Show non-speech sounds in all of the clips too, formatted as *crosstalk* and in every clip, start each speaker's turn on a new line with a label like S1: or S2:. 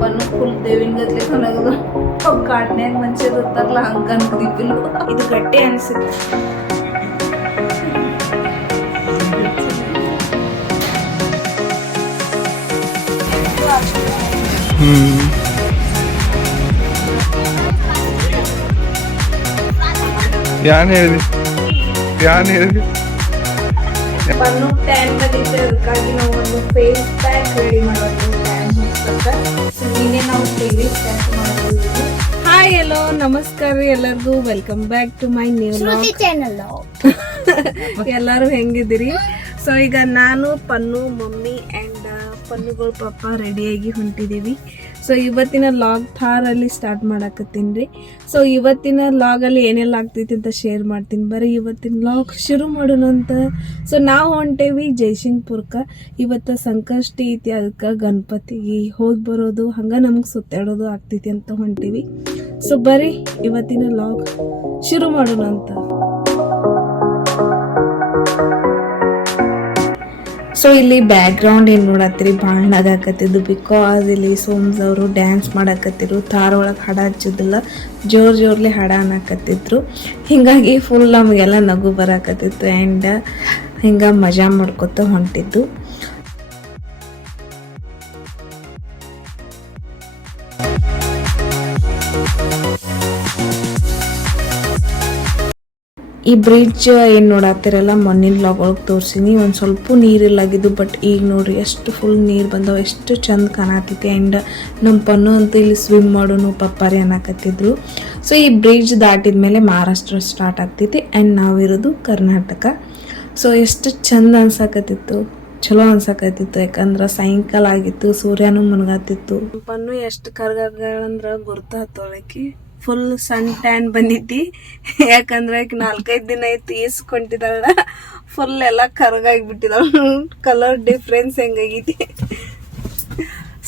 S1: Pannu full ದೇವಿನ ಗತ್ಲೆ ಕನಗದು ಅವ್ ಕಾಡ್ನ್ಯಾಗ ಮನುಷ್ಯರು ಇರ್ತಾರಲ್ಲ ಹಂಗ ಅನ್ಕದಿಪ್ಪಿಲ್ಲ ಇದು ಗಟ್ಟಿ ಅನ್ಸುತ್ತೆ
S2: ಹ್ಮ್ ಯಾನ್ ಹೇಳಿದಿ ಯಾನ್ ಹೇಳಿದಿ
S1: ಪನ್ನು ಟ್ಯಾನ್ ಬಂದಿತ್ತು ಅದಕ್ಕಾಗಿ ನಾವು ಒಂದು ಫೇಸ್ ಪ್ಯಾಕ್ ರೆಡಿ ಮಾಡೋದು ಹಾಯ್ ಎಲ್ಲೋ ನಮಸ್ಕಾರ ಎಲ್ಲರಿಗೂ. Welcome back to my new
S3: channel
S1: ಎಲ್ಲರೂ ಹೆಂಗಿದ್ದೀರಿ? ಸೊ ಈಗ ನಾನು ಪನ್ನು ಮಮ್ಮಿ ಆ್ಯಂಡ್ ಪನ್ನುಗಳು ಪಾಪ ರೆಡಿಯಾಗಿ ಹೊಂಟಿದ್ದೀವಿ. ಸೊ ಇವತ್ತಿನ ಲಾಗ್ ಥಾರಲ್ಲಿ ಸ್ಟಾರ್ಟ್ ಮಾಡಾಕತ್ತೀನಿ ರೀ. ಸೊ ಇವತ್ತಿನ ಲಾಗಲ್ಲಿ ಏನೆಲ್ಲ ಆಗ್ತೈತಿ ಅಂತ ಶೇರ್ ಮಾಡ್ತೀನಿ. ಬರೀ ಇವತ್ತಿನ ಲಾಗ್ ಶುರು ಮಾಡೋಣ ಅಂತ. ಸೊ ನಾವು ಹೊಂಟೇವಿ ಜೈಸಿಂಗ್ಪುರ್ಕ. ಇವತ್ತು ಸಂಕಷ್ಟಿ ಐತಿ ಅದಕ್ಕೆ ಗಣಪತಿಗೆ ಹೋಗಿ ಬರೋದು, ಹಂಗೆ ನಮ್ಗೆ ಸುತ್ತಾಡೋದು ಆಗ್ತೈತಿ ಅಂತ ಹೊಂಟೀವಿ. ಸೊ ಬರೀ ಇವತ್ತಿನ ಲಾಗ್ ಶುರು ಮಾಡೋಣ ಅಂತ. ಸೊ ಇಲ್ಲಿ ಬ್ಯಾಕ್ ಗ್ರೌಂಡ್ ಏನ್ ನೋಡತ್ತೀರಿ? ಭಾಳ ನಗಾಕತ್ತಿದ್ದು ಬಿಕಾಸ್ ಇಲ್ಲಿ ಸೋಮ್ಸ್ ಅವರು ಡ್ಯಾನ್ಸ್ ಮಾಡಾಕತ್ತಿರು ತಾರ ಒಳಗೆ ಹಡ ಹಚ್ಚಿದಿಲ್ಲ ಜೋರ್ ಜೋರ್ಲಿ ಹಡ ಅನ್ನಕತ್ತಿದ್ರು. ಹಿಂಗಾಗಿ ಫುಲ್ ನಮಗೆಲ್ಲ ನಗು ಬರಾಕತ್ತಿತ್ತು. ಆ್ಯಂಡ್ ಹಿಂಗೆ ಮಜಾ ಮಾಡ್ಕೊತ ಹೊಂಟಿದ್ದು. ಈ ಬ್ರಿಡ್ಜ್ ಏನು ನೋಡಾತಿರಲ್ಲ ಮಣ್ಣಿನ ಲಾಗ್ ಒಳಗೆ ತೋರ್ಸಿನಿ. ಒಂದ್ ಸ್ವಲ್ಪ ನೀರಿಲ್ಲಾಗಿದ್ದು ಬಟ್ ಈಗ ನೋಡ್ರಿ ಎಷ್ಟು ಫುಲ್ ನೀರು ಬಂದವ, ಎಷ್ಟು ಚಂದ ಕಾಣತೈತಿ ಅಂಡ್ ನಮ್ಮ ಪನ್ನು ಅಂತ ಇಲ್ಲಿ ಸ್ವಿಮ್ ಮಾಡೋನು ಪಪ್ಪಾರಿ ಅನ್ನಕತ್ತಿದ್ರು. ಸೊ ಈ ಬ್ರಿಡ್ಜ್ ದಾಟಿದ ಮೇಲೆ ಮಹಾರಾಷ್ಟ್ರ ಸ್ಟಾರ್ಟ್ ಆಗ್ತೈತಿ. ಅಂಡ್ ನಾವಿರೋದು ಕರ್ನಾಟಕ. ಸೊ ಎಷ್ಟು ಚಂದ ಅನ್ಸಕತ್ತಿತ್ತು. ಚಲೋ ಅನ್ಸಕತ್ತಿತ್ತು. ಯಾಕಂದ್ರೆ ಸಾಯಂಕಾಲ ಆಗಿತ್ತು, ಸೂರ್ಯನು ಮುನ್ಗಾತಿತ್ತು. ಪನ್ನು ಎಷ್ಟು ಕರ್ಗಂದ್ರ ಗುರ್ತ ಹತ್ತೊಳಕಿ ಫುಲ್ ಸನ್ ಟ್ಯಾನ್ ಬಂದಿದ್ದಿ. ಯಾಕಂದ್ರೆ ಆಕೆ ನಾಲ್ಕೈದು ದಿನ ಆಯ್ತು ಈಸ್ಕೊಂಡಿದ್ದಾಳ. ಫುಲ್ ಎಲ್ಲ ಕರ್ಗಾಗಿ ಬಿಟ್ಟಿದಾಳ ಕಲರ್ ಡಿಫ್ರೆನ್ಸ್ ಹೆಂಗಾಗೈತಿ.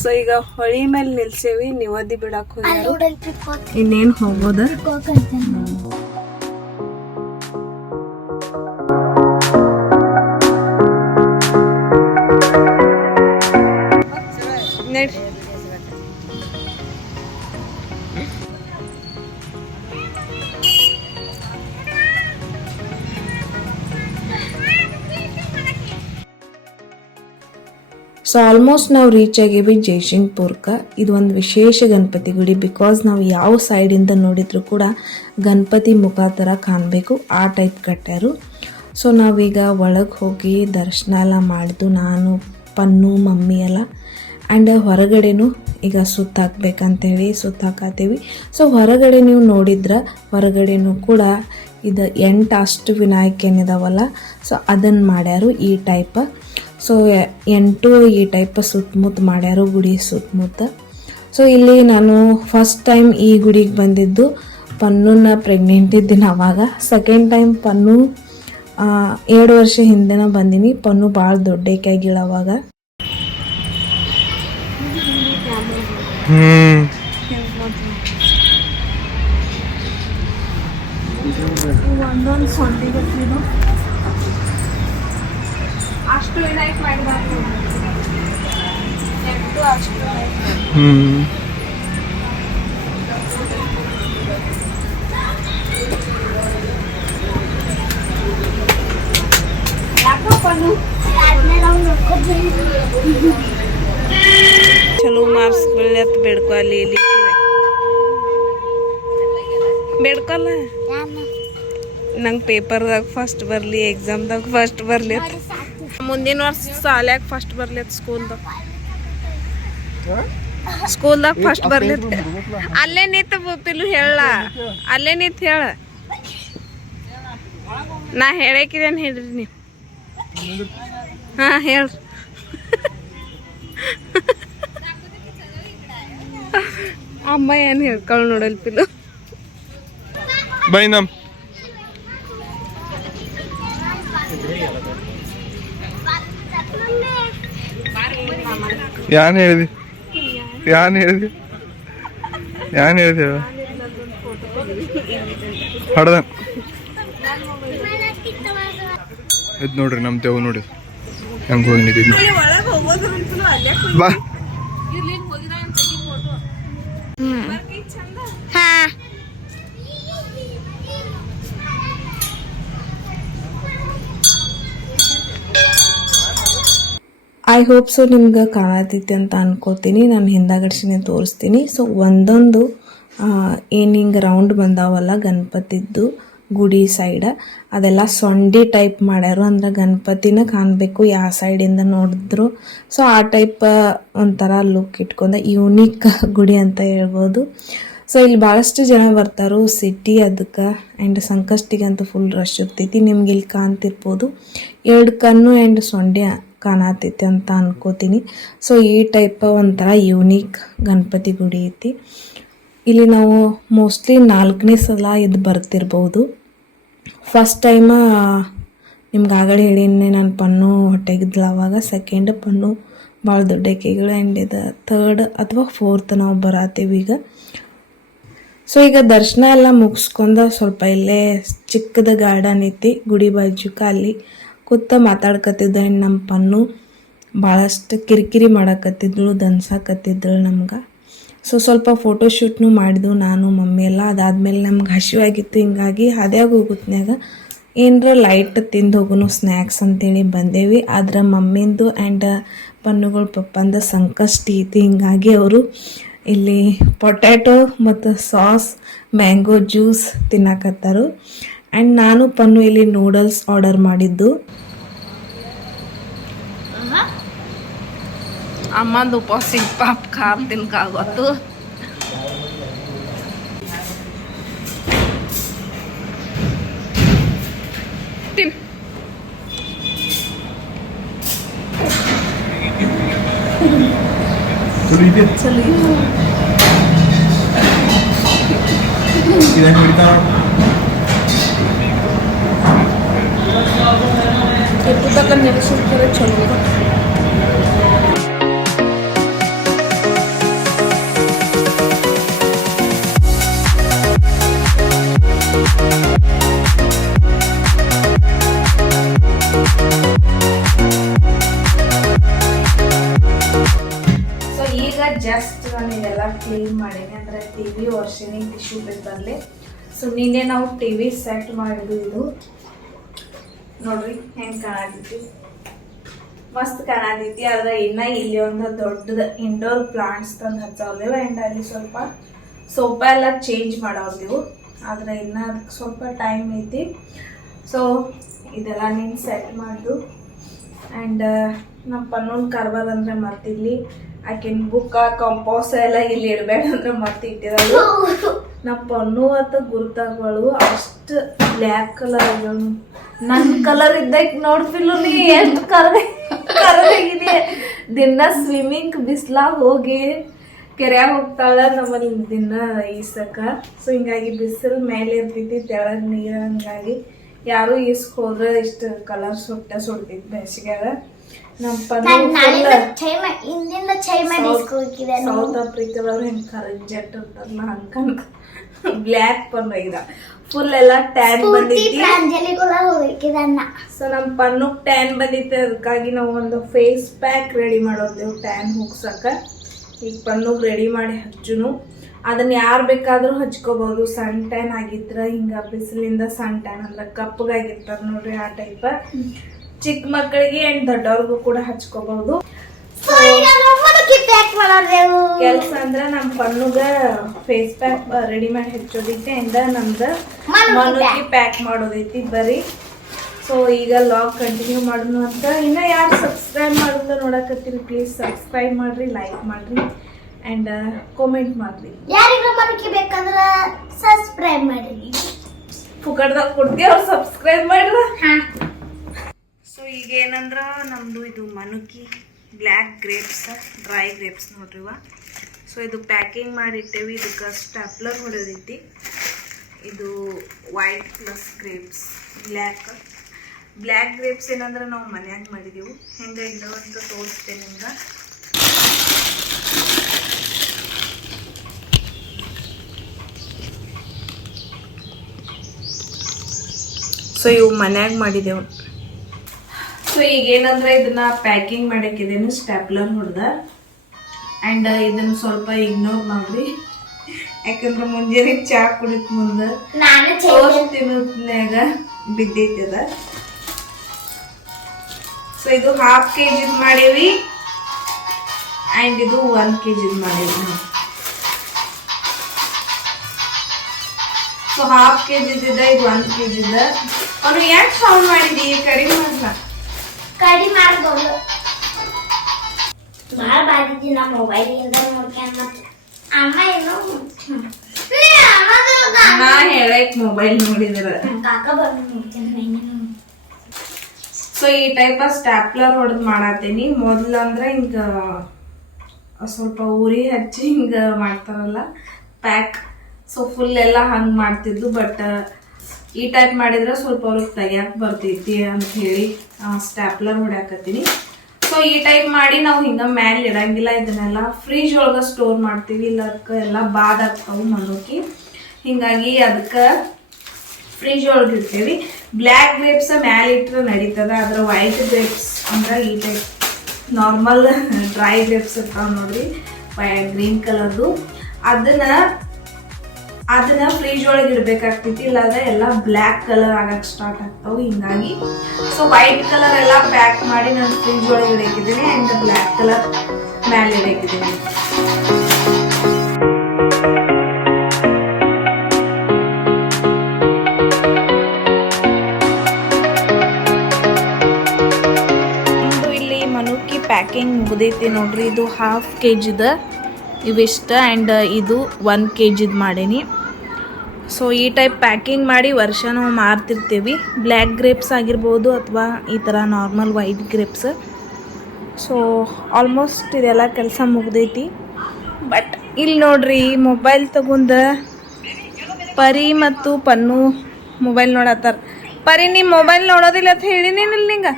S1: ಸೊ ಈಗ ಹೊಳಿ ಮೇಲೆ ನಿಲ್ಸೇವಿ ನಿವದಿ ಬಿಡಾಕ ಇನ್ನೇನು ಇನ್ನೇನ್ ಹೋಗ್ಬೋದ? ನಡ್ರಿ ಸೊ ಆಲ್ಮೋಸ್ಟ್ ನಾವು ರೀಚ್ ಆಗೇವಿ ಜೈಶಂಗ್ಪುರ್ಕ ಇದು ಒಂದು ವಿಶೇಷ ಗಣಪತಿ ಗುಡಿ. ಬಿಕಾಸ್ ನಾವು ಯಾವ ಸೈಡಿಂದ ನೋಡಿದ್ರು ಕೂಡ ಗಣಪತಿ ಮುಖ ಥರ ಕಾಣಬೇಕು. ಆ ಟೈಪ್ ಕಟ್ಟ್ಯಾರು. ಸೊ ನಾವೀಗ ಒಳಗೆ ಹೋಗಿ ದರ್ಶನ ಎಲ್ಲ ಮಾಡಿದ್ದು ನಾನು, ಪನ್ನು, ಮಮ್ಮಿ ಎಲ್ಲ. ಆ್ಯಂಡ್ ಹೊರಗಡೆನೂ ಈಗ ಸುತ್ತಾಕ್ಬೇಕಂತೇಳಿ ಸುತ್ತಾಕತ್ತೀವಿ. ಸೊ ಹೊರಗಡೆ ನೀವು ನೋಡಿದ್ರೆ, ಹೊರಗಡೆನೂ ಕೂಡ ಇದು ಎಂಟು ಅಷ್ಟು ವಿನಾಯಕ ಏನಿದಾವಲ್ಲ ಸೊ ಅದನ್ನು ಮಾಡ್ಯಾರು ಈ ಟೈಪ್ ಸೊ ಎಂಟು ಈ ಟೈಪ್ ಸುತ್ತಮುತ್ತ ಮಾಡ್ಯಾರು ಗುಡಿ ಸುತ್ತಮುತ್ತ ಸೊ ಇಲ್ಲಿ ನಾನು ಫಸ್ಟ್ ಟೈಮ್ ಈ ಗುಡಿಗೆ ಬಂದಿದ್ದು ಪನ್ನುನ ಪ್ರೆಗ್ನೆಂಟ್ ಇದ್ದೀನಿ ಅವಾಗ. ಸೆಕೆಂಡ್ ಟೈಮ್ ಪನ್ನು ಆ, ಎರಡು ವರ್ಷ ಹಿಂದೆನ ಬಂದೀನಿ. ಪನ್ನು ಭಾಳ ದೊಡ್ಡ ಆಗಿಲ್ಲ ಅವಾಗ.
S2: ಹ್ಮ್.
S1: ಒಂದೊಂದು ಅಷ್ಟು ವಿನಾಯಕ ಮಾಡಿಬಾರ್ದು ಎಂಟು ಅಷ್ಟು
S2: ಹ್ಮ್
S1: ಯಾಕಪ್ಪನು ಚಲೋ ಮಾರ್ಕ್ಸ್ ಬೆಳೆಯತ್ ಬೇಡ್ಕೊ ಅಲ್ಲಿ ಇಲ್ಲಿ ಬೇಡ್ಕೊಲ್ಲ ನಂಗೆ ಪೇಪರ್ದಾಗ ಫಸ್ಟ್ ಬರಲಿ ಎಕ್ಸಾಮ್ದಾಗ ಫಸ್ಟ್ ಬರಲಿ ಮುಂದಿನ ವರ್ಷ ಸಾಲ್ಯಾಗ ಫಸ್ಟ್ ಬರಲಿ ಅಂತ ಸ್ಕೂಲ್ದಾಗ ಸ್ಕೂಲ್ದಾಗ ಫಸ್ಟ್ ಬರ್ಲಿ ಅಲ್ಲೇ ನಿಂತು ಪಿಲು ಹೇಳ. ಅಲ್ಲೇ ನಿಂತು ಹೇಳ. ನಾ ಹೇಳಕಿದೇನು ಹೇಳ್ರಿ ನೀವು? ಹಾ ಹೇಳ್ರಿ. ಅಮ್ಮ ಏನು ಹೇಳ್ಕೊಳ್ಳ ನೋಡಲ್ ಪಿಲು.
S2: ಬೈ ನಮ್. ಯಾನ್ ಹೇಳಿದಿ ಯಾನ್ ಹೇಳಿದಿ ಯಾನ್ ಹೇಳಿದಿ ಹೊಡೆದ ಇದು ನೋಡ್ರಿ ನಮ್ಮ ದೇವ್ ನೋಡಿ ಹೆಂಗ್ ಹೋಗಿ ನಿಂತಿದ್ ನೋಡಿ ಬಾ
S1: ಐ ಹೋಪ್ ಸೊ ನಿಮ್ಗೆ ಕಾಣತೈತಿ ಅಂತ ಅನ್ಕೋತೀನಿ. ನಾನು ಹಿಂದಾಗಡ್ಸಿನೇ ತೋರಿಸ್ತೀನಿ. ಸೊ ಒಂದೊಂದು ಏನು ಹಿಂಗೆ ರೌಂಡ್ ಬಂದಾವಲ್ಲ, ಗಣಪತಿದ್ದು ಗುಡಿ ಸೈಡ ಅದೆಲ್ಲ ಸೊಂಡಿ ಟೈಪ್ ಮಾಡ್ಯಾರು. ಅಂದ್ರೆ ಗಣಪತಿನ ಕಾಣಬೇಕು ಯಾವ ಸೈಡಿಂದ ನೋಡಿದ್ರು. ಸೊ ಆ ಟೈಪ್ ಒಂಥರ ಲುಕ್ ಇಟ್ಕೊಂಡ. ಯೂನಿಕ್ ಗುಡಿ ಅಂತ ಹೇಳ್ಬೋದು. ಸೊ ಇಲ್ಲಿ ಭಾಳಷ್ಟು ಜನ ಬರ್ತಾರೋ. ಸಿಟಿ ಅದಕ್ಕೆ ಆ್ಯಂಡ್ ಸಂಕಷ್ಟಿಗಂತೂ ಫುಲ್ ರಶ್ ಇರ್ತೈತಿ. ನಿಮ್ಗೆ ಇಲ್ಲಿ ಕಾಣ್ತಿರ್ಬೋದು. ಎರಡು ಕಣ್ಣು ಆ್ಯಂಡ್ ಸೊಂಡೆ ಕಾಣತೈತಿ ಅಂತ ಅನ್ಕೋತೀನಿ. ಸೊ ಈ ಟೈಪ್ ಒಂಥರ ಯೂನಿಕ್ ಗಣಪತಿ ಗುಡಿ ಐತಿ. ಇಲ್ಲಿ ನಾವು ಮೋಸ್ಟ್ಲಿ ನಾಲ್ಕನೇ ಸಲ ಇದು ಬರ್ತಿರ್ಬೋದು. ಫಸ್ಟ್ ಟೈಮ ನಿಮ್ಗೆ ಆಗಲೇ ಹೇಳಿನೇ ನಾನು ಪಣ್ಣು ಹೊಟ್ಟೆಗಿದ್ಲ ಅವಾಗ. ಸೆಕೆಂಡ್ ಪಣ್ಣು ಭಾಳ ದೊಡ್ಡ ಕೇಗಳು ಆ್ಯಂಡ್ ಇದು ಥರ್ಡ್ ಅಥವಾ ಫೋರ್ತ್ ನಾವು ಬರತ್ತೀವಿ ಈಗ. ಸೊ ಈಗ ದರ್ಶನ ಎಲ್ಲ ಮುಗಿಸ್ಕೊಂಡ ಸ್ವಲ್ಪ ಇಲ್ಲೇ ಚಿಕ್ಕದ ಗಾರ್ಡನ್ ಐತಿ, ಗುಡಿ ಬಾಜುಕ ಅಲ್ಲಿ. ಕೂತ ಮಾತಾಡ್ಕತ್ತಿದ್ದ ನಮ್ಮ ಪನ್ನು. ಭಾಳಷ್ಟು ಕಿರಿಕಿರಿ ಮಾಡಕತ್ತಿದ್ಳು ದನ್ಸಾಕತ್ತಿದ್ದಳು ನಮ್ಗೆ. ಸೊ ಸ್ವಲ್ಪ ಫೋಟೋಶೂಟ್ನು ಮಾಡಿದ್ವು ನಾನು, ಮಮ್ಮಿ ಎಲ್ಲ. ಅದಾದ್ಮೇಲೆ ನಮ್ಗೆ ಹಸಿವಾಗಿತ್ತು, ಹಿಂಗಾಗಿ ಹದ್ಯಾಗ ಹೋಗುತ್ನ್ಯಾಗ ಏನರ ಲೈಟ್ ತಿಂದು ಹೋಗುನು ಸ್ನ್ಯಾಕ್ಸ್ ಅಂತೇಳಿ ಬಂದೇವಿ. ಆದ್ರೆ ಮಮ್ಮಿಂದು ಆ್ಯಂಡ್ ಪನ್ನುಗಳು ಪಪ್ಪಂದ ಸಂಕಷ್ಟ ಐತಿ. ಹಿಂಗಾಗಿ ಅವರು ಇಲ್ಲಿ ಪೊಟ್ಯಾಟೊ ಮತ್ತು ಸಾಸ್ ಮ್ಯಾಂಗೋ ಜ್ಯೂಸ್ ತಿನ್ನಕತ್ತಾರು. ಆ್ಯಂಡ್ ನಾನು ಪನ್ನು ಇಲ್ಲಿ ನೂಡಲ್ಸ್ ಆರ್ಡರ್ ಮಾಡಿದ್ದು.
S4: ಅಮ್ಮಂದು ಉಪವಾಸ ಪಾಪ ಖಾರ ತಿನ್ಕಾಗತ್ತು. ತಿನ್.
S2: ಇದನ್ನು ಹಿಡಿತಾ
S1: ಚಲೋ ಸೊ ಈಗ ಜಸ್ಟ್ ನಾನು ಇದೆಲ್ಲ ಕ್ಲೀನ್ ಮಾಡೀನಿ. ಅಂದರೆ ಟಿ ವಿ ವರ್ಷಿನಿ ಟಿಶ್ಯೂ ಪೇಪರ್ಲಿ ಸೊ ನಿನ್ನೆ ನಾವು ಟಿ ವಿ ಸೆಟ್ ಮಾಡಿದ್ದು ಇದು. ನೋಡ್ರಿ ಹೆಂಗೆ ಕಾಣತೈತಿ? ಮಸ್ತ್ ಕಾಣತೈತಿ ಆದ್ರೆ ಇನ್ನ ಇಲ್ಲಿ ಒಂದು ದೊಡ್ಡದ ಇಂಡೋರ್ ಪ್ಲಾಂಟ್ಸ್ ತಂದು ಹಚ್ಚವ್ಲೇವು ಆ್ಯಂಡ್ ಅಲ್ಲಿ ಸ್ವಲ್ಪ ಸೊಪ್ಪ ಎಲ್ಲ ಚೇಂಜ್ ಮಾಡವ್ದೇವು ಆದ್ರೆ ಇನ್ನ ಅದಕ್ಕೆ ಸ್ವಲ್ಪ ಟೈಮ್ ಐತಿ. ಸೊ ಇದೆಲ್ಲ ನೀನು ಸೆಟ್ ಮಾಡ್ದು ಆ್ಯಂಡ್ ನಮ್ಮ ಪನ್ನೊಂದು ಕಾರ್ಬಾರ್ ಅಂದ್ರೆ ಮತ್ತಿಲ್ಲಿ ಆಕಿನ ಬುಕ್ಕ ಕಂಪೋಸ್ ಎಲ್ಲ ಇಲ್ಲಿ ಇಡಬೇಡ ಅಂದ್ರೆ ಮತ್ತೆ ಇಟ್ಟಿರೋದು. ನಮ್ಮ ಪನ್ನು ಅಂತ ಗುರುತಾಗಳು ಅಷ್ಟು ಬ್ಲ್ಯಾಕ್ ಕಲರ್ ನನ್ನ ಕಲರ್ ಇದ್ದಕ್ ನೋಡ್ತಿಲ್ಲ ನೀ ಎಷ್ಟು ಕರ್ದೆ ಕರ್ದಾಗಿದೆ ದಿನ ಸ್ವಿಮ್ಮಿಂಗ್ ಬಿಸ್ಲಾಗ ಹೋಗಿ ಕೆರೆಯಾಗ ಹೋಗ್ತಾಳ ನಮ್ಮಲ್ಲಿ ದಿನ ಈಸಕ ಸೊ ಹಿಂಗಾಗಿ ಬಿಸಿಲು ಮೇಲೆ ಇರ್ತೈತಿ ತೆಳಗ್ ನೀರು ಹಂಗಾಗಿ. ಯಾರು ಈಸ್ಕ್ ಹೋದ್ರೆ ಇಷ್ಟು ಕಲರ್ ಸುಟ್ಟ ಸುಡ್ತೈತಿ ಬೇಸಿಗೆಗ ನಮ್ಮ
S3: ನಾನು
S1: ಸೌತ್ ಆಫ್ರಿಕಾದವ್ರು ಹೆಂಗ್ ಕರಂಜಟ್ ಅಂತಾರಲ್ಲ ಹಂಗ ಬ್ಲ್ಯಾಕ್ ಪನ್ ಈಗ ಫುಲ್ ಎಲ್ಲ ಟ್ಯಾನ್
S3: ಬಂದಿತ್ತು
S1: ಸೊ ನಮ್ ಪನ್ನು ಟ್ಯಾನ್ ಬಂದಿತ್ತು ಅದಕ್ಕಾಗಿ ನಾವು ಒಂದು ಫೇಸ್ ಪ್ಯಾಕ್ ರೆಡಿ ಮಾಡೋದೇವು ಟ್ಯಾನ್ ಹೋಗ್ಸಕ. ಈಗ ಪನ್ನುಗ್ ರೆಡಿ ಮಾಡಿ ಹಚ್ಚುನು. ಅದನ್ನ ಯಾರು ಬೇಕಾದ್ರೂ ಹಚ್ಕೋಬಹುದು ಸನ್ ಟ್ಯಾನ್ ಆಗಿದ್ರ ಹಿಂಗ ಬಿಸಿಲಿಂದ ಸನ್ ಟ್ಯಾನ್ ಅಂದ್ರೆ ಕಪ್ಪಗಾಗಿರ್ತಾರ ನೋಡ್ರಿ ಆ ಟೈಪ್ ಚಿಕ್ಕ ಮಕ್ಕಳಿಗೆ ಅಂಡ್ ದೊಡ್ಡವ್ರಿಗೂ ಕೂಡ ಹಚ್ಕೋಬಹುದು ಕೆಲ್ಸ ಅಂದ್ರ ನಮ್ ಕಣ್ಣುಗ ಫೇಸ್ ಪ್ಯಾಕ್ ರೆಡಿ ಮಾಡಿ ಹಚ್ಚೋದೈತಿ ಅಂದ ನಮ್ದ
S3: ಮನುಕಿ
S1: ಪ್ಯಾಕ್ ಮಾಡೋದೈತಿ ಬರೀ. ಸೊ ಈಗ ಲಾಗ್ ಕಂಟಿನ್ಯೂ ಮಾಡೋಣ ಅಂತ. ಇನ್ನ ಯಾರು ಸಬ್ಸ್ಕ್ರೈಬ್ ಮಾಡೋದ ನೋಡಕತ್ತೀರಿ ಪ್ಲೀಸ್ ಸಬ್ಸ್ಕ್ರೈಬ್ ಮಾಡ್ರಿ ಲೈಕ್ ಮಾಡ್ರಿ ಅಂಡ್ ಕಾಮೆಂಟ್ ಮಾಡ್ರಿ.
S3: ಯಾರಿಗೂ ಮನುಕಿ ಬೇಕಂದ್ರ ಸಬ್ಸ್ಕ್ರೈಬ್ ಮಾಡ್ರಿ.
S1: ಫುಕಡ್ದಾಗ ಕೊಡ್ತೀವಿ ಅವ್ರು ಸಬ್ಸ್ಕ್ರೈಬ್ ಮಾಡ್ರ?
S3: ಹಾ.
S1: ಸೊ ಈಗ ಏನಂದ್ರ ನಮ್ದು ಇದು ಮನುಕಿ. ಬ್ಲ್ಯಾಕ್ ಗ್ರೇಪ್ಸ್, ಡ್ರೈ ಗ್ರೇಪ್ಸ್ ನೋಡ್ರಿವ ಸೊ ಇದು ಪ್ಯಾಕಿಂಗ್ ಮಾಡಿಟ್ಟೇವಿ. ಇದಕ್ಕೆ ಸ್ಟಾಪ್ಲರ್ ಹೊಡೆದೈತಿ ಇದು white plus grapes. Black. Black grapes ಏನಂದ್ರೆ ನಾವು ಮನ್ಯಾಗ ಮಾಡಿದೆವು. ಹೆಂಗೆ ಇಲ್ಲವಂತ ತೋರಿಸ್ತೇನೆ ನಿಮ್ಗೆ. ಸೊ ಇವು ಮನ್ಯಾಗ ಮಾಡಿದೆವು. ಸೊ ಈಗ ಏನಂದ್ರೆ ಇದನ್ನ ಪ್ಯಾಕಿಂಗ್ ಮಾಡಕ್ಕಿದೇನು ಸ್ಟ್ಯಾಪ್ಲರ್ ಹೊಡೆದ. ಆ್ಯಂಡ್ ಇದನ್ನ ಸ್ವಲ್ಪ ಇಗ್ನೋರ್ ಮಾಡ್ರಿ. ಯಾಕಂದ್ರೆ ಮುಂಜಾನೆ ಚಾ ಕುಡಿತ್ ಮುಂದೆ
S3: ನಾನು
S1: ಟೋಸ್ಟ್ ತಿನ್ನೋದ್ನ್ಯಾಗ ಬಿದ್ದೈತಿ ಅದ. ಸೊ ಇದು ಹಾಫ್ ಕೆ ಜಿದ್ ಮಾಡೇವಿ. ಆ್ಯಂಡ್ ಇದು ಒನ್ ಕೆ ಜಿದ್ ಮಾಡೇವಿ ನಾವು. ಸೊ ಹಾಫ್ ಕೆ ಜಿದ ಇದು ಒನ್ ಕೆ ಜಿದ ಅವ್ರು ಯಾಕೆ ಸೌಂಡ್ ಮಾಡಿದಿ? ಕಡಿಮೆ ಮಾಡ್ಲಾ?
S3: ಕಡಿಮೆ ಮಾಡ್ಬೋದು. ಭಾಳ ನಮ್ಮ ಮೊಬೈಲ್ ಇಂದ ನೋಡ್ಕೊಂಡ್ ಮತ್ತೆ. ಅಮ್ಮ ಏನು
S1: ನಾ ಹೇಳಕ್ ಮೊಬೈಲ್ ನೋಡಿದ್ರ.
S3: ಕಾಕ ಬಂದು ನೋಡ್ತೀನಿ
S1: ಸೊ ಈ ಟೈಪ್ ಸ್ಟ್ಯಾಪ್ಲರ್ ಹೊಡೆದು ಮಾಡತ್ತೀನಿ. ಅಂದ್ರೆ ಹಿಂಗ ಸ್ವಲ್ಪ ಉರಿ ಹಚ್ಚಿ ಹಿಂಗ ಮಾಡ್ತಾರಲ್ಲ. ಪ್ಯಾಕ್ ಸೊ ಫುಲ್ ಎಲ್ಲ ಹಂಗ್ ಮಾಡ್ತಿದ್ದು ಬಟ್ ಈ ಟೈಪ್ ಮಾಡಿದ್ರೆ ಸ್ವಲ್ಪ ಅವ್ರಿಗೆ ತೆಗಿಯಕ್ಕೆ ಬರ್ತೈತಿ ಅಂತ ಹೇಳಿ ಸ್ಟ್ಯಾಪ್ಲರ್ ಹೊಡ್ಯಾಕತ್ತೀನಿ. ಸೊ ಈ ಟೈಪ್ ಮಾಡಿ ನಾವು ಹಿಂಗ ಮ್ಯಾಲ್ ಇಡಂಗಿಲ್ಲ, ಇದನ್ನೆಲ್ಲ ಫ್ರಿಜ್ ಒಳಗ ಸ್ಟೋರ್ ಮಾಡ್ತೀವಿ, ಇಲ್ಲ ಎಲ್ಲ ಬಾದ್ ಆಗ್ತಾವು ಮನೋಕಿ ಹಿಂಗಾಗಿ ಅದಕ್ಕೆ ಫ್ರಿಜ್ ಒಳಗೆ ಇಡ್ತೀವಿ. ಬ್ಲ್ಯಾಕ್ ಗ್ರೇಪ್ಸ್ ಮ್ಯಾಲೆ ಇಟ್ಟರೆ ನಡೀತದ ಅದ್ರ ವೈಟ್ ಗ್ರೇಪ್ಸ್ ಅಂದ್ರೆ ಈ ಟೈಪ್ ನಾರ್ಮಲ್ ಡ್ರೈ ಗ್ರೇಪ್ಸ್ ಇರ್ತಾವ ನೋಡ್ರಿ ಗ್ರೀನ್ ಕಲರ್ದು ಅದನ್ನ ಅದನ್ನ ಫ್ರಿಜ್ ಒಳಗೆ ಇಲ್ಲ ಇಲ್ಲಾಂದ್ರೆ ಎಲ್ಲ ಬ್ಲ್ಯಾಕ್ ಕಲರ್ ಆಗಕ್ ಸ್ಟಾರ್ಟ್ ಆಗ್ತಾವ. ಹಿಂಗಾಗಿ ಸೊ ವೈಟ್ ಕಲರ್ ಎಲ್ಲ ಪ್ಯಾಕ್ ಮಾಡಿ ನಾನು ಫ್ರಿಜ್ ಒಳಗೆ ಇಡಕಿದ್ದೀನಿ ಅಂಡ್ ಬ್ಲ್ಯಾಕ್ ಕಲರ್ ಮ್ಯಾಲೆ ಇಡಕಿದ್ದೀನಿ. ಇಲ್ಲಿ ಪ್ಯಾಕಿಂಗ್ ಮುಗಿದೈತಿ ನೋಡ್ರಿ, ಇದು ಹಾಫ್ ಕೆ ಜಿದ ಇವಿಷ್ಟ ಆ್ಯಂಡ್ ಇದು ಒನ್ ಕೆ ಜಿದು ಮಾಡೀನಿ. ಸೊ ಈ ಟೈಪ್ ಪ್ಯಾಕಿಂಗ್ ಮಾಡಿ ವರ್ಷ ಮಾರ್ತಿರ್ತೀವಿ. ಬ್ಲ್ಯಾಕ್ ಗ್ರೇಪ್ಸ್ ಆಗಿರ್ಬೋದು ಅಥವಾ ಈ ಥರ normal white grapes so almost ಇದೆಲ್ಲ ಕೆಲಸ ಮುಗ್ದೈತಿ. ಬಟ್ ಇಲ್ಲಿ ನೋಡ್ರಿ ಮೊಬೈಲ್ ತಗೊಂಡ ಪರಿ ಮತ್ತು ಪನ್ನು ಮೊಬೈಲ್ ನೋಡತ್ತಾರ. ಪರಿ ನಿಮ್ಮ ಮೊಬೈಲ್ ನೋಡೋದಿಲ್ಲ ಅಂತ ಹೇಳಿನೇನಿಲ್ಲ ನಿಂಗೆ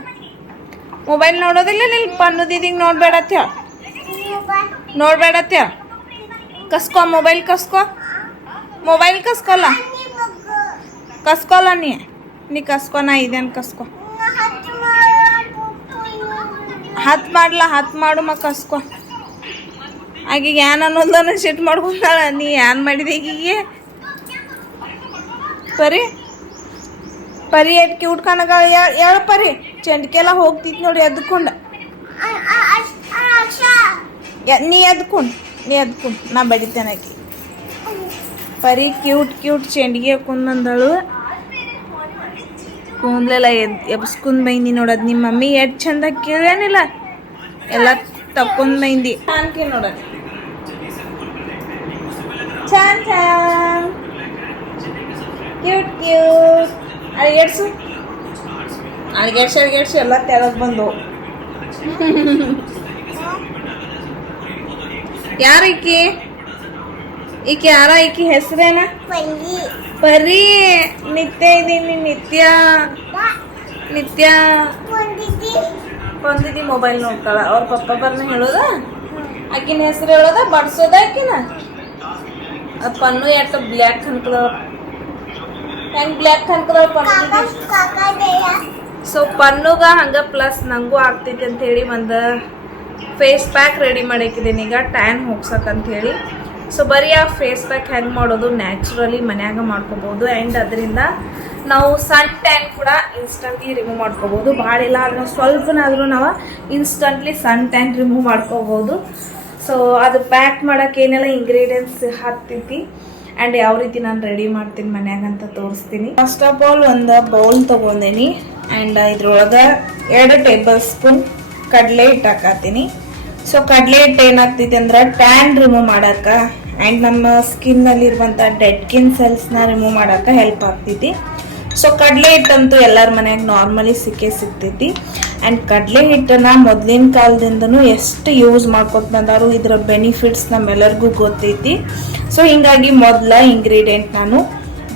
S1: ಮೊಬೈಲ್ ನೋಡೋದಿಲ್ಲ ನಿಲ್ ಪನ್ನು ದೀದಿಗೆ ನೋಡ್ಬೇಡ ಅಂತ ಹೇಳ. ನೋಡ್ಬೇಡ ಕಸ್ಕೊ ಮೊಬೈಲ್ ಕಸ್ಕೋ. ಮೊಬೈಲ್ ಕಸ್ಕೊಲ್ಲ? ಕಸ್ಕೊಲ್ಲ ನೀ. ನೀ ಕಸ್ಕೊ, ನಾ ಇದೇನು ಕಸ್ಕೊ. ಹತ್ತು ಮಾಡ್ಲಾ ಹತ್ತು ಮಾಡು ಮ ಕಸ್ಕೊ. ಆಗೀಗ ಏನ್ ಅನ್ನೋದನ್ನ ಸೆಟ್ ಮಾಡ್ಕೊಂಡಾಳ? ನೀ ಏನು ಮಾಡಿದೆ ಈಗೀಗೆ? ಪರಿ? ಪರಿ ಎಟ್ ಕ್ಯೂಟ್ ಕಾಣಗ ಹೇಳು ಪರಿ? ಚೆಂಡ್ಕೆಲ್ಲ ಹೋಗ್ತಿತ್ತು ನೋಡಿ ಎದ್ಕೊಂಡು ನೀ ಎದ್ಕೊಂಡು ನೀ ಎದ್ಕೊಂಡು ನಾ ಬಡಿತೇನೆ ಆಕಿ. ಪರಿ ಕ್ಯೂಟ್ ಕ್ಯೂಟ್ ಚೆಂಡಿಗೆ ಕುಂದಂದಳು ಕೂದ್ಲೆಲ್ಲ ಎದ್ ಎಬ್ಸ್ಕೊಂಡ್ ಬೈಂದಿ ನೋಡದ್ ನಿಮ್ಮ ಮಮ್ಮಿ ಎಷ್ಟು ಚಂದ ಕೇಳೇನಿಲ್ಲ ಎಲ್ಲ ತಕೊಂಡ್ ಬೈಂದಿ. ಅನ್ಕೆ ನೋಡದ್ ಚಾನ್ ಚಾನ್. ಕ್ಯೂಟ್ ಕ್ಯೂಟ್ ಅಳಿಗೆಡ್ಸು ಅಳಿಗೆಡ್ಸಿ ಅಳಿಗೆಡ್ಸಿ ಎಲ್ಲ ತೆಳಗ್ ಬಂದು *laughs* ಯಾರ ಈಕಿ? ಈಕಿ ಯಾರ? ಈಕಿ ಹೆಸರೇನ? ಪರಿ. ನಿತ್ಯ ಇದೀನಿ ನಿತ್ಯ. ನಿತ್ಯ. ಬಂದಿದ್ದಿ ಮೊಬೈಲ್ ನೋಡ್ತಾಳ. ಅವ್ರ ಪಪ್ಪ ಬರ್ನ ಹೇಳೋದ? ಆಕಿನ ಹೆಸರು ಹೇಳೋದ? ಬಡ್ಸೋದ ಆಕಿನ? ಪನ್ನು ಎಟ್ಟ ಬ್ಲ್ಯಾಕ್ ಅನ್ಕದ ಹೆಂಗ್ ಬ್ಲ್ಯಾಕ್ ಅನ್ಕದ ಪನ್ನು ಸೊ ಪನ್ನುಗ ಹಂಗ ಪ್ಲಸ್ ನಂಗೂ ಆಗ್ತೈತಿ ಅಂತ ಹೇಳಿ ಒಂದು ಫೇಸ್ ಪ್ಯಾಕ್ ರೆಡಿ ಮಾಡಾಕಿದ್ದೀನಿ ಈಗ ಟ್ಯಾನ್ ಹೋಗ್ಸಕ್ಕಂಥೇಳಿ ಸೊ ಬರೀ ಆ ಫೇಸ್ ಪ್ಯಾಕ್ ಹೆಂಗೆ ಮಾಡೋದು? ನ್ಯಾಚುರಲಿ ಮನ್ಯಾಗ ಮಾಡ್ಕೋಬೋದು. ಆ್ಯಂಡ್ ಅದರಿಂದ ನಾವು ಸನ್ ಟ್ಯಾನ್ ಕೂಡ ಇನ್ಸ್ಟಂಟ್ಲಿ ರಿಮೂವ್ ಮಾಡ್ಕೋಬೋದು. ಭಾಳ ಇಲ್ಲ ಅದನ್ನ ಸ್ವಲ್ಪನಾದರೂ ನಾವು ಇನ್ಸ್ಟಂಟ್ಲಿ ಸನ್ ಟ್ಯಾನ್ ರಿಮೂವ್ ಮಾಡ್ಕೋಬೋದು. ಸೊ ಅದು ಪ್ಯಾಕ್ ಮಾಡೋಕ್ಕೆ ಏನೆಲ್ಲ ಇಂಗ್ರೀಡಿಯೆಂಟ್ಸ್ ಹಾಕ್ತೈತಿ ಆ್ಯಂಡ್ ಯಾವ ರೀತಿ ನಾನು ರೆಡಿ ಮಾಡ್ತೀನಿ ಮನ್ಯಾಗ ಅಂತ ತೋರಿಸ್ತೀನಿ. ಫಸ್ಟ್ ಆಫ್ ಆಲ್ ಒಂದು ಬೌಲ್ ತೊಗೊಂಡೇನಿ. ಆ್ಯಂಡ್ ಇದ್ರೊಳಗೆ ಎರಡು ಟೇಬಲ್ ಸ್ಪೂನ್ ಕಡಲೆ ಹಿಟ್ಟು ಹಾಕತ್ತೀನಿ ಸೊ ಕಡಲೆ ಹಿಟ್ಟು ಏನಾಗ್ತೈತಿ ಅಂದ್ರೆ ಟ್ಯಾನ್ ರಿಮೂವ್ ಮಾಡಕ್ಕೆ ಆ್ಯಂಡ್ ನಮ್ಮ ಸ್ಕಿನ್ನಲ್ಲಿರುವಂಥ ಡೆಡ್ ಕಿನ್ ಸೆಲ್ಸ್ನ ರಿಮೂವ್ ಮಾಡಕ್ಕೆ ಹೆಲ್ಪ್ ಆಗ್ತೈತಿ. ಸೊ ಕಡಲೆ ಹಿಟ್ಟಂತೂ ಎಲ್ಲರ ಮನೆಯಾಗ ನಾರ್ಮಲಿ ಸಿಕ್ಕೇ ಸಿಗ್ತೈತಿ. ಆ್ಯಂಡ್ ಕಡಲೆ ಹಿಟ್ಟನ್ನು ಮೊದಲಿನ ಕಾಲದಿಂದನೂ ಎಷ್ಟು ಯೂಸ್ ಮಾಡ್ಕೊತ ಬಂದಾರು, ಇದರ ಬೆನಿಫಿಟ್ಸ್ ನಮ್ಮೆಲ್ಲರಿಗೂ ಗೊತ್ತೈತಿ. ಸೊ ಹಿಂಗಾಗಿ ಮೊದಲ ಇಂಗ್ರೀಡಿಯೆಂಟ್ ನಾನು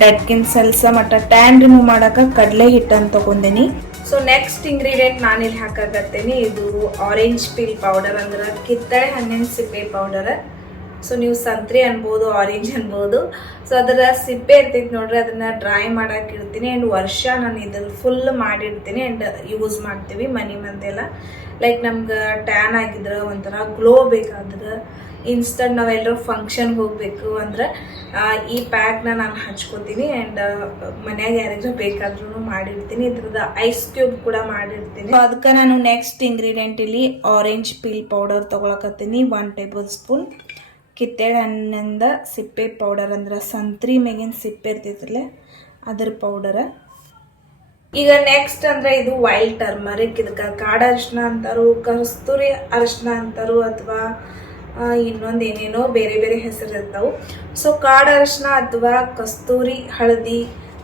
S1: ಡೆಡ್ ಡೆಡ್ಕಿನ್ ಸೆಲ್ಸ ಮತ್ತು ಟ್ಯಾನ್ ರಿಮೂವ್ ಮಾಡಕ್ಕೆ ಕಡಲೆ ಹಿಟ್ಟನ್ನು ತೊಗೊಂಡಿನಿ. ಸೊ ನೆಕ್ಸ್ಟ್ ಇಂಗ್ರೀಡಿಯೆಂಟ್ ನಾನಿಲ್ಲಿ ಹಾಕಾಕತ್ತೇನೆ ಇದು ಆರೆಂಜ್ ಪೀಲ್ ಪೌಡರ್ ಅಂದ್ರೆ ಕಿತ್ತಳೆ ಹಣ್ಣಿನ ಸಿಪ್ಪೆ ಪೌಡರ್ ಸೊ ನೀವು ಸಂತ್ರಿ ಅನ್ಬೋದು ಆರೆಂಜ್ ಅನ್ಬೋದು. ಸೊ ಅದರ ಸಿಪ್ಪೆ ಇರ್ತೈತಿ ನೋಡ್ರಿ, ಅದನ್ನ ಡ್ರೈ ಮಾಡಕ್ಕೆ ಇಡ್ತೀನಿ. ಆ್ಯಂಡ್ ವರ್ಷ ನಾನು ಇದನ್ನ ಫುಲ್ ಮಾಡಿಡ್ತೀನಿ ಆ್ಯಂಡ್ ಯೂಸ್ ಮಾಡ್ತೀವಿ ಮನಿ ಮಂದೆಲ್ಲ ಲೈಕ್ ನಮ್ಗೆ ಟ್ಯಾನ್ ಆಗಿದ್ರೆ ಒಂಥರ ಗ್ಲೋ ಬೇಕಾದ್ರೆ ಇನ್ಸ್ಟಂಟ್ ನಾವೆಲ್ಲರೂ ಫಂಕ್ಷನ್ಗೆ ಹೋಗಬೇಕು ಅಂದ್ರೆ ಈ ಪ್ಯಾಕ್ನ ನಾನು ಹಚ್ಕೋತೀನಿ ಆ್ಯಂಡ್ ಮನ್ಯಾಗ ಯಾರಿಗೂ ಬೇಕಾದ್ರೂ ಮಾಡಿರ್ತೀನಿ ಇದ್ರದ್ದು ಐಸ್ ಕ್ಯೂಬ್ ಕೂಡ ಮಾಡಿರ್ತೀನಿ ಅದಕ್ಕೆ ನಾನು ನೆಕ್ಸ್ಟ್ ಇಂಗ್ರೀಡಿಯೆಂಟ್ ಇಲ್ಲಿ ಆರೆಂಜ್ ಪೀಲ್ ಪೌಡರ್ ತೊಗೊಳಕತ್ತೀನಿ. ಒನ್ ಟೇಬಲ್ ಸ್ಪೂನ್ ಕಿತ್ತಳೆ ಹಣ್ಣಿಂದ ಸಿಪ್ಪೆ ಪೌಡರ್ ಅಂದ್ರೆ ಸಂತ್ರಿ ಮೇಗಿನ ಸಿಪ್ಪೆ ಇರ್ತೈತಲ್ಲ ಅದ್ರ ಪೌಡರ ಈಗ ನೆಕ್ಸ್ಟ್ ಅಂದ್ರೆ ಇದು ವೈಲ್ಡ್ ಟರ್ಮರಿಕ್ ಇದಕ್ಕೆ ಕಾಡ ಅರಿಶಿನ ಅಂತಾರು ಕಸ್ತೂರಿ ಅರಿಶಿನ ಅಂತಾರು ಅಥವಾ ಇನ್ನೊಂದು ಏನೇನೋ ಬೇರೆ ಬೇರೆ ಹೆಸರು ಇರ್ತಾವೆ. ಸೊ ಕಾಡ ಅರಶಿನ ಅಥವಾ ಕಸ್ತೂರಿ ಹಳದಿ,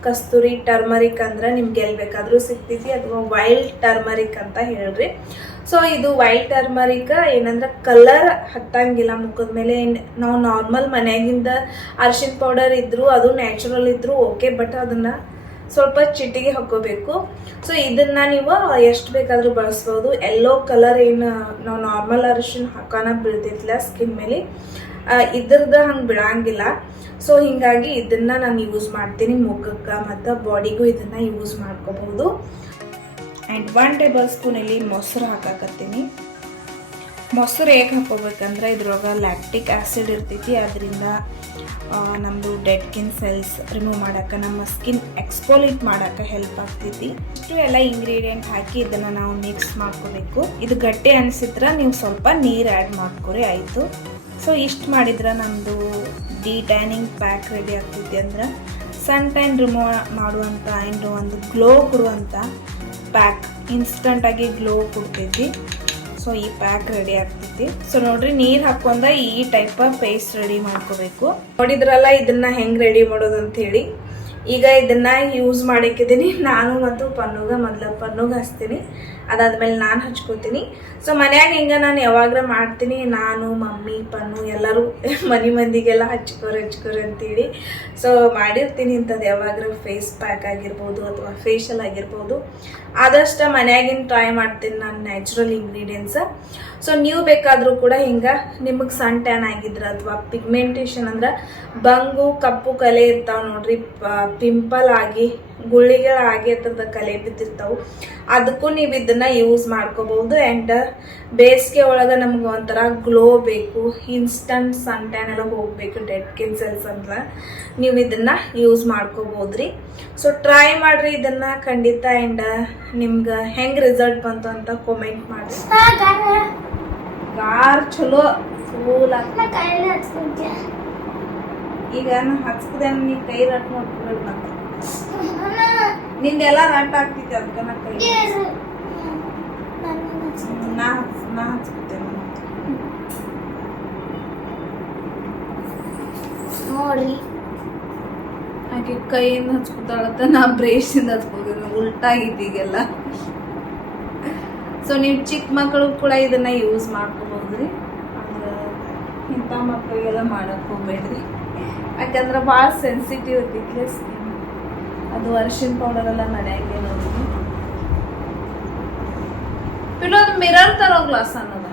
S1: ಕಸ್ತೂರಿ ಟರ್ಮರಿಕ್ ಅಂದ್ರೆ ನಿಮ್ಗೆ ಎಲ್ಲಿ ಬೇಕಾದರೂ ಸಿಗ್ತೈತಿ, ಅಥವಾ ವೈಲ್ಡ್ ಟರ್ಮರಿಕ್ ಅಂತ ಹೇಳ್ರಿ. ಸೊ ಇದು ವೈಲ್ಡ್ ಟರ್ಮರಿಕ್ ಏನಂದ್ರೆ ಕಲರ್ ಹತ್ತಂಗಿಲ್ಲ, ಮುಖದ ಮೇಲೆ ನಾವು ನಾರ್ಮಲ್ ಮನ್ಯಾಗಿಂದ ಅರಿಶಿನ ಪೌಡರ್ ಇದ್ರು ಅದು ನ್ಯಾಚುರಲ್ ಇದ್ರು ಓಕೆ, ಬಟ್ ಅದನ್ನ ಸ್ವಲ್ಪ ಚಿಟ್ಟಿಗೆ ಹಾಕೋಬೇಕು. ಸೊ ಇದನ್ನ ನೀವು ಎಷ್ಟು ಬೇಕಾದ್ರೂ ಬಳಸ್ಬೋದು. ಎಲ್ಲೋ ಕಲರ್ ಏನು, ನಾವು ನಾರ್ಮಲ್ ಅರಿಶಿನ ಹಾಕೋಣ ಬೀಳ್ತಿರ್ಲಿಲ್ಲ ಸ್ಕಿನ್ ಮೇಲೆ. ಇದ್ರದ ಹಂಗೆ ಬಿಡಂಗಿಲ್ಲ ಸೊ ಹಿಂಗಾಗಿ ಇದನ್ನ ನಾನು ಯೂಸ್ ಮಾಡ್ತೀನಿ ಮುಖಕ್ಕೆ ಮತ್ತು ಬಾಡಿಗೂ ಇದನ್ನ ಯೂಸ್ ಮಾಡ್ಕೋಬಹುದು. ಆ್ಯಂಡ್ ಒನ್ ಟೇಬಲ್ ಸ್ಪೂನಲ್ಲಿ ಮೊಸರು ಹಾಕಾಕತ್ತೀನಿ. ಮೊಸರು ಹೇಗೆ ಹಾಕೋಬೇಕಂದ್ರೆ ಇದ್ರೊಳಗೆ ಲ್ಯಾಕ್ಟಿಕ್ ಆ್ಯಸಿಡ್ ಇರ್ತೈತಿ, ಅದರಿಂದ ನಮ್ಮದು ಡೆಡ್ ಕಿನ್ ಸೆಲ್ಸ್ ರಿಮೂವ್ ಮಾಡೋಕ್ಕೆ ನಮ್ಮ ಸ್ಕಿನ್ ಎಕ್ಸ್ಪೋಲಿಟ್ ಮಾಡೋಕ್ಕೆ ಹೆಲ್ಪ್ ಆಗ್ತೈತಿ. ಇಷ್ಟು ಎಲ್ಲ ಇಂಗ್ರೀಡಿಯೆಂಟ್ ಹಾಕಿ ಇದನ್ನು ನಾವು ಮಿಕ್ಸ್ ಮಾಡ್ಕೋಬೇಕು. ಇದು ಗಟ್ಟಿ ಅನಿಸಿದ್ರೆ ನೀವು ಸ್ವಲ್ಪ ನೀರು ಆ್ಯಡ್ ಮಾಡ್ಕೊರಿ, ಆಯಿತು. ಸೊ ಇಷ್ಟು ಮಾಡಿದ್ರೆ ನಮ್ಮದು ಡಿ ಟ್ಯಾನಿಂಗ್ ಪ್ಯಾಕ್ ರೆಡಿ ಆಗ್ತೈತಿ ಅಂದ್ರೆ ಸನ್ ಟೈನ್ ರಿಮೂವ್ ಮಾಡುವಂಥ ಆ್ಯಂಡ್ ಒಂದು ಗ್ಲೋ ಕೊಡುವಂಥ ಪ್ಯಾಕ್ ಇನ್ಸ್ಟಂಟಾಗಿ ಗ್ಲೋ ಕೊಡ್ತೈತಿ. ಸೊ ಈ ಪ್ಯಾಕ್ ರೆಡಿ ಆಗ್ತೈತಿ. ಸೊ ನೋಡ್ರಿ, ನೀರ್ ಹಾಕೊಂಡ ಈ ಟೈಪ್ ಪೇಸ್ಟ್ ರೆಡಿ ಮಾಡ್ಕೋಬೇಕು. ನೋಡಿದ್ರಲ್ಲ, ಇದನ್ನ ಹೆಂಗ್ ರೆಡಿ ಮಾಡೋದು ಅಂತ ಹೇಳಿ ಈಗ ಇದನ್ನ ಯೂಸ್ ಮಾಡಿಕ್ಕಿದ್ದೀನಿ ನಾನು ಮತ್ತು ಪನ್ನುಗ, ಮೊದ್ಲ ಪನ್ನುಗ ಹಚ್ತೀನಿ. ಅದಾದ್ಮೇಲೆ ನಾನು ಹಚ್ಕೋತೀನಿ. ಸೊ ಮನ್ಯಾಗ ಹಿಂಗೆ ನಾನು ಯಾವಾಗ್ರ ಮಾಡ್ತೀನಿ, ನಾನು, ಮಮ್ಮಿ, ಪನ್ನು ಎಲ್ಲರೂ *laughs* ಮನೆ ಮಂದಿಗೆಲ್ಲ ಹಚ್ಕೋರು ಹಚ್ಕೋರು ಅಂತೇಳಿ. ಸೊ ಮಾಡಿರ್ತೀನಿ ಇಂಥದ್ದು ಯಾವಾಗ್ರ ಫೇಸ್ ಪ್ಯಾಕ್ ಆಗಿರ್ಬೋದು ಅಥವಾ ಫೇಶಿಯಲ್ ಆಗಿರ್ಬೋದು. ಆದಷ್ಟು ಮನ್ಯಾಗಿನ ಟ್ರೈ ಮಾಡ್ತೀನಿ ನಾನು ನ್ಯಾಚುರಲ್ ಇಂಗ್ರೀಡಿಯೆಂಟ್ಸ್ ಸೊ ನೀವು ಬೇಕಾದರೂ ಕೂಡ ಹಿಂಗೆ ನಿಮಗೆ ಸನ್ ಟ್ಯಾನ್ ಆಗಿದ್ರೆ ಅಥವಾ ಪಿಗ್ಮೆಂಟೇಷನ್ ಅಂದ್ರೆ ಬಂಗು, ಕಪ್ಪು ಕಲೆ ಇರ್ತಾವೆ ನೋಡ್ರಿ. ಪಿಂಪಲ್ ಆಗಿ ಗುಳ್ಳಿಗಳಾಗಿ ಅಂತ ಕಲೆ ಬಿದ್ದಿರ್ತಾವೆ. ಅದಕ್ಕೂ ನೀವು ಇದನ್ನ ಯೂಸ್ ಮಾಡ್ಕೋಬಹುದು ಆ್ಯಂಡ್ ಬೇಸಿಗೆ ಒಳಗೆ ನಮ್ಗೆ ಒಂಥರ ಗ್ಲೋ ಬೇಕು ಇನ್ಸ್ಟಂಟ್ ಸನ್ ಟ್ಯಾನ್ ಎಲ್ಲ ಹೋಗ್ಬೇಕು ಡೆಡ್ ಕಿನ್ ಸೆಲ್ಸ್ ಅಂತ ನೀವು ಇದನ್ನ ಯೂಸ್ ಮಾಡ್ಕೋಬೋದ್ರಿ. ಸೊ ಟ್ರೈ ಮಾಡ್ರಿ ಇದನ್ನ ಖಂಡಿತ ಆ್ಯಂಡ್ ನಿಮ್ಗೆ ಹೆಂಗೆ ರಿಸಲ್ಟ್ ಬಂತು ಅಂತ ಕಾಮೆಂಟ್ ಮಾಡಿ ಚಲೋ ಫೂಲ್ ಈಗ ನಾ ಹಚ್ಕದೆ ನೀ ಕೈ ರಟ್ ನೋಡ್ಕೊಬೇಕು ಮತ್ತೆ. ನಿಂದೆಲ್ಲ ರಟ್ ಆಗ್ತಿದ್ದೆ ಅದಕ್ಕೆ ನಾ ಕೈ ನಾ ನಾ ಹಚ್ಕೊತೇನೆ
S3: ನೋಡ್ರಿ.
S1: ಹಾಗೆ ಕೈಯಿಂದ ಹಚ್ಕೊತಾಳತ್ತ ನಾ ಬ್ರೇಷಿಂದ ಹಚ್ಕೋತೀನಿ ಉಲ್ಟಾ ಇದೀಗೆಲ್ಲ ಸೊ ನೀವು ಚಿಕ್ಕ ಮಕ್ಕಳು ಕೂಡ ಇದನ್ನ ಯೂಸ್ ಮಾಡ್ಕೋಬಹುದ್ರಿ? ಆದ್ರೆ ಇಂಥ ಮಕ್ಕಳಿಗೆಲ್ಲ ಮಾಡಕ್ ಹೋಗ್ಬೇಡ್ರಿ. ಯಾಕಂದ್ರೆ ಭಾಳ ಸೆನ್ಸಿಟಿವ್ ಇರ್ತೈತಿ ಸ್ಕಿನ್ ಅದು ಅರಿಶಿನ ಪೌಡರ್ ಎಲ್ಲ ನಡೆಯಂಗೆ ನೋಡಿ ಇಲ್ಲೊಂದು ಮಿರರ್ ತರೋ ಗ್ಲಾಸ್ ಅನ್ನೋದ.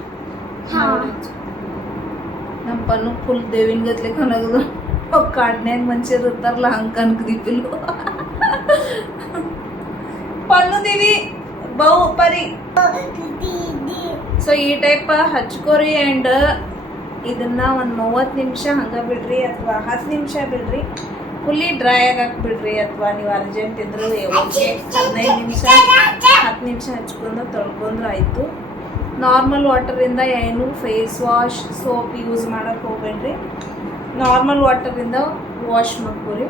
S1: ನಮ್ಮ ಪನ್ನು ಫುಲ್ ದೇವಿನ ಗತ್ಲೆ ಕನಗದು ಕಾಡ್ನ್ಯಾಗ ಮನುಷ್ಯರು ಇರ್ತಾರಲ್ಲ ಹಂಗೆ ಕನಕದಿ ಪಿಲ್ಲು ಪನ್ನು ದೀವಿ ಬಹು ಪರಿ ಸೊ ಈ ಟೈಪ್ ಹಚ್ಕೋರಿ ಆ್ಯಂಡ್ ಇದನ್ನ ಒಂದು ಮೂವತ್ತು ನಿಮಿಷ ಹಂಗ ಬಿಡ್ರಿ ಅಥವಾ ಹತ್ತು ನಿಮಿಷ ಬಿಡ್ರಿ. ಫುಲ್ಲಿ ಡ್ರೈ ಆಗಕ್ಕೆ ಬಿಡ್ರಿ ಅಥವಾ ನೀವು ಅರ್ಜೆಂಟ್ ಇದ್ರು ಓಕೆ ಹದಿನೈದು ನಿಮಿಷ, ಹತ್ತು ನಿಮಿಷ ಹಚ್ಕೊಂಡು ತೊಳ್ಕೊಂಡ್ರೆ ಆಯಿತು. ನಾರ್ಮಲ್ ವಾಟರಿಂದ ಏನು ಫೇಸ್ ವಾಶ್ ಸೋಪ್ ಯೂಸ್ ಮಾಡಕ್ಕೆ ಹೋಗ್ಬೇಡ್ರಿ. ನಾರ್ಮಲ್ ವಾಟರಿಂದ ವಾಶ್ ಮಾಡ್ಕೊರಿ.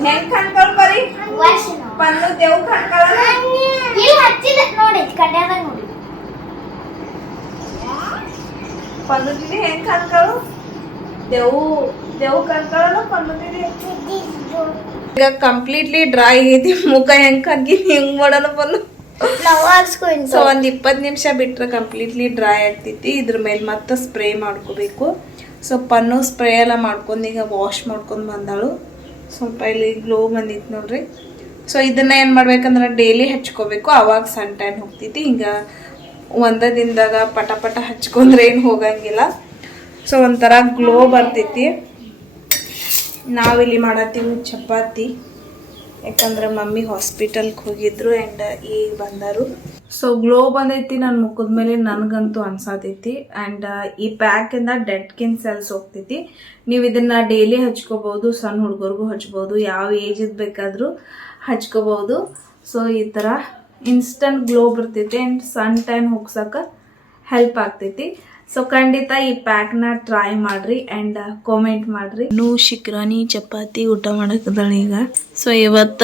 S1: ಹೆಂಗ್ ಕಣ್ಕೊಳ್ ಬರೀ ಪಲ್ಲು ದೇವ್ ಕಣ್ಕೊಳಲ್ಲ
S3: ಇಲ್ಲಿ ಹಚ್ಚಿದ ನೋಡಿ ಕಡ್ಯಾದಾಗ ನೋಡಿ
S1: ಪನ್ನು ದಿದಿ ಹೆಂಗ್ ಕಣ್ಕಳು ದೇವು ದೇವು ಕಣ್ಕೊಳಲ್ಲ ಪನ್ನು ದಿದಿ ಈಗ ಕಂಪ್ಲೀಟ್ಲಿ ಡ್ರೈ ಆಗೈತಿ ಮುಖ ಹೆಂಗ್ ಕಗ್ಗಿ ಹೆಂಗ್ ಮಾಡೋಣ
S3: ಹಾಕ್ಸ್ಕೊಂಡು
S1: ಸೊ ಒಂದು ಇಪ್ಪತ್ತು ನಿಮಿಷ ಬಿಟ್ರೆ ಕಂಪ್ಲೀಟ್ಲಿ ಡ್ರೈ ಆಗ್ತೈತಿ. ಇದ್ರ ಮೇಲೆ ಮತ್ತೆ ಸ್ಪ್ರೇ ಮಾಡ್ಕೋಬೇಕು. ಸೊ ಪನ್ನು ಸ್ಪ್ರೇ ಎಲ್ಲ ಮಾಡ್ಕೊಂಡು ಈಗ ವಾಶ್ ಮಾಡ್ಕೊಂಡು ಬಂದಾಳು. ಸ್ವಲ್ಪ ಇಲ್ಲಿ ಗ್ಲೋ ಬಂದಿತ್ತು ನೋಡ್ರಿ. ಸೊ ಇದನ್ನ ಏನು ಮಾಡ್ಬೇಕಂದ್ರೆ ಡೈಲಿ ಹಚ್ಕೋಬೇಕು. ಅವಾಗ ಸನ್ ಟೈನ್ ಹೋಗ್ತೈತಿ. ಹಿಂಗೆ ಒಂದ ದಿನದಾಗ ಪಟ ಪಟ ಹಚ್ಕೊಂಡ್ರೆ ಏನು ಹೋಗಂಗಿಲ್ಲ. ಸೊ ಒಂಥರ ಗ್ಲೋ ಬರ್ತೈತಿ. ನಾವಿಲ್ಲಿ ಮಾಡತ್ತೀವಿ ಚಪಾತಿ. ಯಾಕಂದ್ರೆ ಮಮ್ಮಿ ಹಾಸ್ಪಿಟಲ್ಗೆ ಹೋಗಿದ್ರು ಆ್ಯಂಡ್ ಈಗ ಬಂದರು. ಸೊ ಗ್ಲೋ ಬಂದೈತಿ ನನ್ನ ಮುಖದ ಮೇಲೆ ನನಗಂತೂ ಅನ್ಸತೈತಿ ಆ್ಯಂಡ್ ಈ ಪ್ಯಾಕಿಂದ ಡೆಡ್ ಕಿನ್ ಸೆಲ್ಸ್ ಹೋಗ್ತೈತಿ. ನೀವು ಇದನ್ನ ಡೈಲಿ ಹಚ್ಕೋಬಹುದು ಸಣ್ಣ ಹುಡುಗರಿಗೂ ಹಚ್ಬೋದು, ಯಾವ ಏಜಿದ್ ಬೇಕಾದರೂ ಹಚ್ಕೋಬೋದು. ಸೊ ಈ ಥರ ಇನ್ಸ್ಟಂಟ್ ಗ್ಲೋ ಬರ್ತೈತಿ ಆ್ಯಂಡ್ ಸನ್ ಟೈಮ್ ಹೋಗ್ಸಕ್ಕೆ ಹೆಲ್ಪ್ ಆಗ್ತೈತಿ. ಸೊ ಖಂಡಿತ ಈ ಪ್ಯಾಕ್ನ ಟ್ರೈ ಮಾಡ್ರಿ ಅಂಡ್ ಕಾಮೆಂಟ್ ಮಾಡ್ರಿ. ನೂ ಶಿಕ್ರಾನಿ ಚಪಾತಿ ಊಟ ಮಾಡಕದಳ ಈಗ. ಸೊ ಇವತ್ತ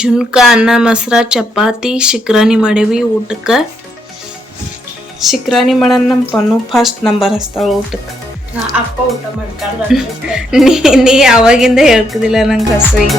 S1: ಜುನ್ಕ ಅನ್ನ ಮೊಸರ ಚಪಾತಿ ಶಿಕ್ರಾನಿ ಮಾಡೇವಿ ಊಟಕ್ಕೆ. ಶಿಕ್ರಾನಿ ಮಾಡೋಣ ನಮ್ಮ ಪನ್ನು ಫಸ್ಟ್ ನಂಬರ್ ಹಚ್ತಾಳ ಊಟಕ್ಕೆ
S4: ಅಪ್ಪ ಊಟ ಮಾಡ್ತಾಳ *laughs*
S1: ನೀ ನೀ ಯಾವಾಗಿಂದ ಹೇಳ್ಕದಿಲ್ಲ ನಂಗೆ ಹಸು ಈಗ.